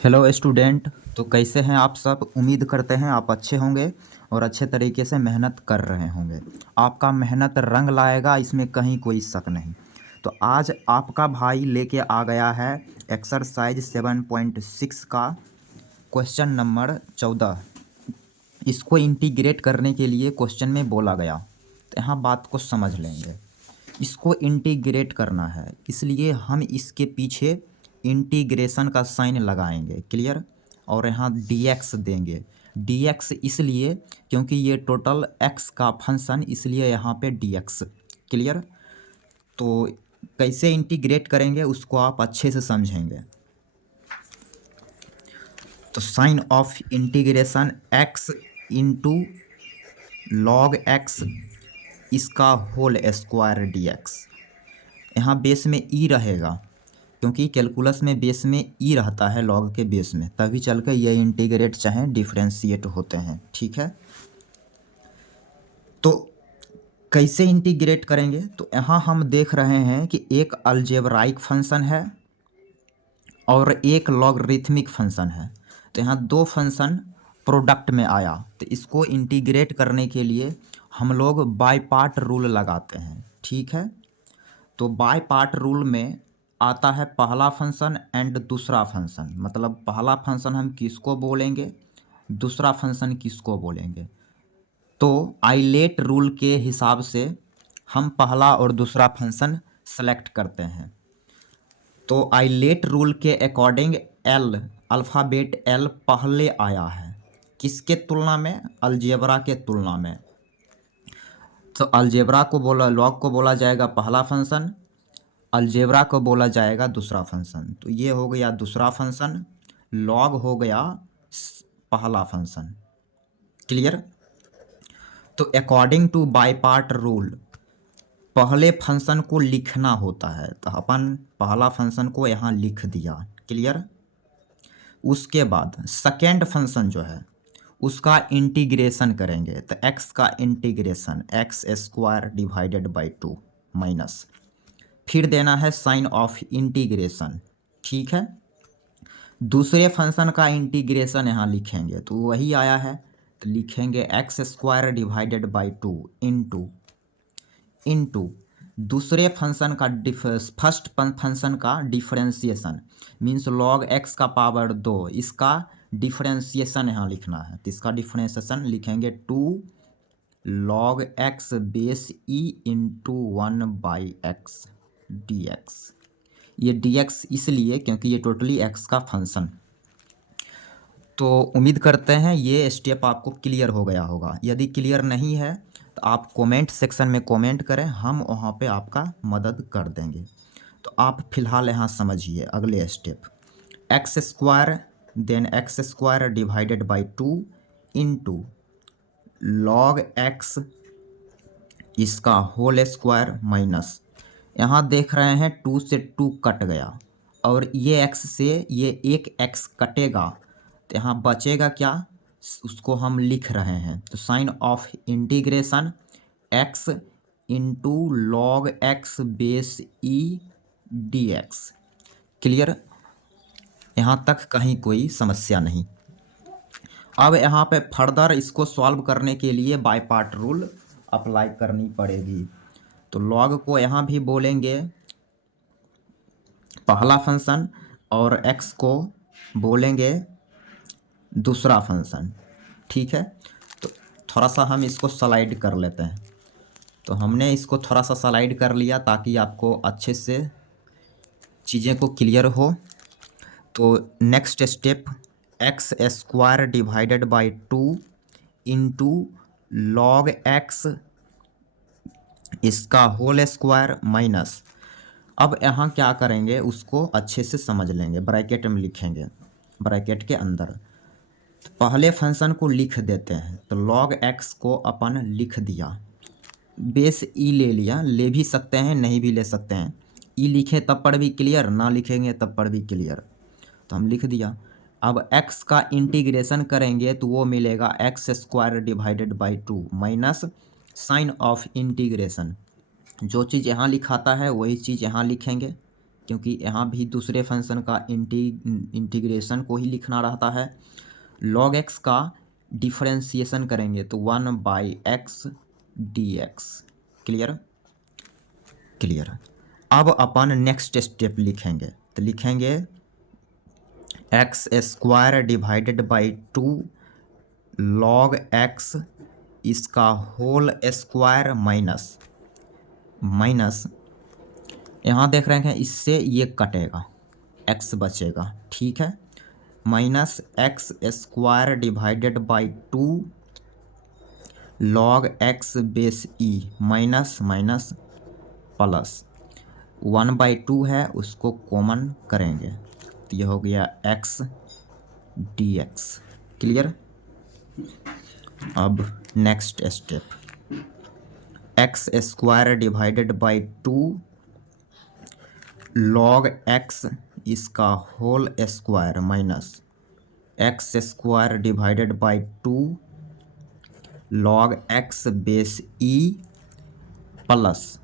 Hello student. तो कैसे हैं आप सब? उम्मीद करते हैं आप अच्छे होंगे और अच्छे तरीके से मेहनत कर रहे होंगे। आपका मेहनत रंग लाएगा, इसमें कहीं कोई शक नहीं। तो आज आपका भाई लेके आ गया है एक्सरसाइज 7.6 का क्वेश्चन नंबर 14। इसको इंटीग्रेट करने के लिए क्वेश्चन में बोला गया, तो यहाँ बात को समझ लेंगे। इसको इंटीग्रेट करना है, इसलिए हम इसके पीछे इंटीग्रेशन का साइन लगाएंगे। क्लियर? और यहाँ dx देंगे। dx इसलिए क्योंकि ये टोटल x का फंक्शन, इसलिए यहाँ पे dx। क्लियर? तो कैसे इंटीग्रेट करेंगे उसको आप अच्छे से समझेंगे। तो sine of integration x into log x इसका होल स्क्वायर dx। यहाँ बेस में ई रहेगा, क्योंकि कैलकुलस में बेस में ई रहता है लॉग के बेस में, तभी चल कर ये इंटीग्रेट चाहे डिफरेंशिएट होते हैं। ठीक है, तो कैसे इंटीग्रेट करेंगे? तो यहाँ हम देख रहे हैं कि एक अलजेब्राइक फंक्शन है और एक लॉगरिथमिक फंक्शन है। तो यहाँ दो फंक्शन प्रोडक्ट में आया, तो इसको इंटीग्रेट करने के लिए हम लोग बाय पार्ट रूल लगाते हैं। ठीक है, तो बाय पार्ट रूल में आता है पहला फंक्शन एंड दूसरा फंक्शन। मतलब पहला फंक्शन हम किसको बोलेंगे, दूसरा फंक्शन किसको बोलेंगे। तो आइलेट रूल के हिसाब से हम पहला और दूसरा फंक्शन सेलेक्ट करते हैं। तो आइलेट रूल के अकॉर्डिंग एल, अल्फ़ाबेट एल पहले आया है, किसके तुलना में? अलजेब्रा के तुलना में। तो अलजेब्रा को बोला, लॉग को बोला जाएगा पहला फंक्शन, अलजेब्रा को बोला जाएगा दूसरा फंक्शन। तो ये हो गया दूसरा फंक्शन, लॉग हो गया पहला फंक्शन। क्लियर? तो according to by part rule पहले फंक्शन को लिखना होता है, तो अपन पहला फंक्शन को यहाँ लिख दिया। क्लियर? उसके बाद सेकेंड फंक्शन जो है उसका इंटीग्रेशन करेंगे। तो x का integration x square divided by 2 minus, फिर देना है साइन ऑफ इंटीग्रेशन। ठीक है, दूसरे फंक्शन का इंटीग्रेशन यहाँ लिखेंगे, तो वही आया है, तो लिखेंगे x square divided by 2 into दूसरे फंक्शन का फर्स्ट फंक्शन का डिफरेंशिएशन, मीन्स लॉग एक्स का पावर 2, इसका डिफरेंशिएशन यहाँ लिखना है। तो इसका डिफरेंशिएशन लिखेंगे 2 log x base E into 1 by x D x. ये dx इसलिए क्योंकि ये टोटली x का फंक्शन। तो उम्मीद करते हैं ये स्टेप आपको क्लियर हो गया होगा। यदि क्लियर नहीं है तो आप कमेंट सेक्शन में कमेंट करें, हम वहाँ पे आपका मदद कर देंगे। तो आप फिलहाल यहाँ समझिए अगले step, x square then x square divided by 2 into log x इसका होल स्क्वायर माइनस, यहाँ देख रहे हैं 2 से 2 कट गया और ये x से ये एक x कटेगा, तो यहाँ बचेगा क्या, उसको हम लिख रहे हैं। तो sine of integration x into log x base e d x. Clear? यहाँ तक कहीं कोई समस्या नहीं। अब यहाँ पे फर्दर इसको सॉल्व करने के लिए बाय पार्ट रूल अप्लाई करनी पड़ेगी। तो लॉग को यहाँ भी बोलेंगे पहला फंक्शन और x को बोलेंगे दूसरा फंक्शन। ठीक है, तो थोड़ा सा हम इसको स्लाइड कर लेते हैं। तो हमने इसको थोड़ा सा स्लाइड कर लिया ताकि आपको अच्छे से चीज़ें को क्लियर हो। तो next step x square divided by 2 into log x इसका होल स्क्वायर माइनस। अब यहाँ क्या करेंगे उसको अच्छे से समझ लेंगे, ब्रैकेट में लिखेंगे, ब्रैकेट के अंदर। तो पहले फंक्शन को लिख देते हैं, तो लॉग एक्स को अपन लिख दिया, बेस ई ले लिया, ले भी सकते हैं नहीं भी ले सकते हैं, ई लिखे तब पर भी क्लियर, ना लिखेंगे तब पर भी क्लियर, तो हम लिख दिया। अब x का इंटीग्रेशन करेंगे तो वो मिलेगा x square divided by 2 minus sine of integration, जो चीज़ यहाँ लिखाता है वही चीज़ यहाँ लिखेंगे। क्योंकि यहाँ भी दूसरे फंक्शन का इंटीग्रेशन को ही लिखना रहता है। log x का डिफरेंशिएशन करेंगे तो 1/x dx। क्लियर? क्लियर। अब अपन नेक्स्ट स्टेप लिखेंगे, तो लिखेंगे x² divided by 2 log x इसका होल स्क्वायर माइनस यहाँ देख रहे हैं इससे ये कटेगा, x बचेगा, ठीक है, -x² divided by 2 log x base e minus plus 1/2 है, उसको कॉमन करेंगे तो ये हो गया x dx। क्लियर? अब next step x² divided by 2 log x इसका whole square minus x² divided by 2 log x base e plus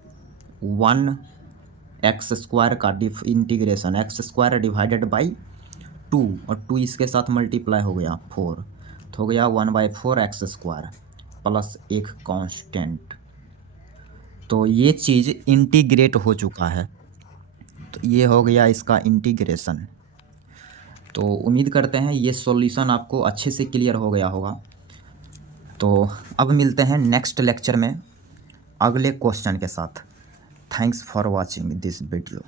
1x² का इंटीग्रेशन x² डिवाइडेड बाई 2 और 2 इसके साथ मल्टीप्लाई हो गया 4, तो हो गया 1/4x² प्लस एक कांस्टेंट। तो ये चीज़ इंटीग्रेट हो चुका है, तो ये हो गया इसका इंटीग्रेशन। तो उम्मीद करते हैं ये सॉल्यूशन आपको अच्छे से क्लियर हो गया होगा। तो अब मिलते हैं नेक्स्ट लेक्चर में अगले क्वेश्चन के साथ। Thanks for watching this video.